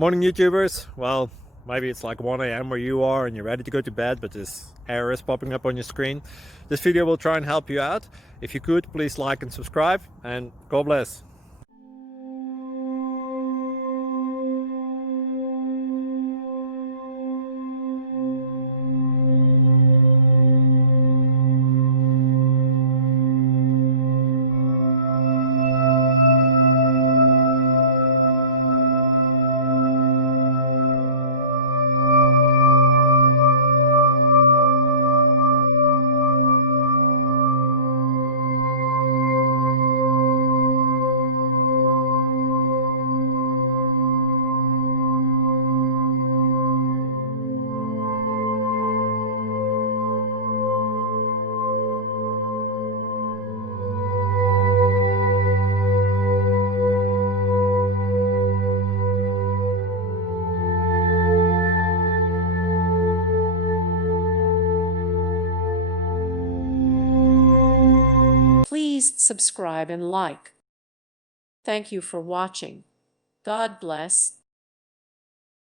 Morning YouTubers. Well, maybe it's like 1 a.m. where you are and you're ready to go to bed, but this error is popping up on your screen. This video will try and help you out. If you could, please like and subscribe, and God bless. Please subscribe and like. Thank you for watching. God bless.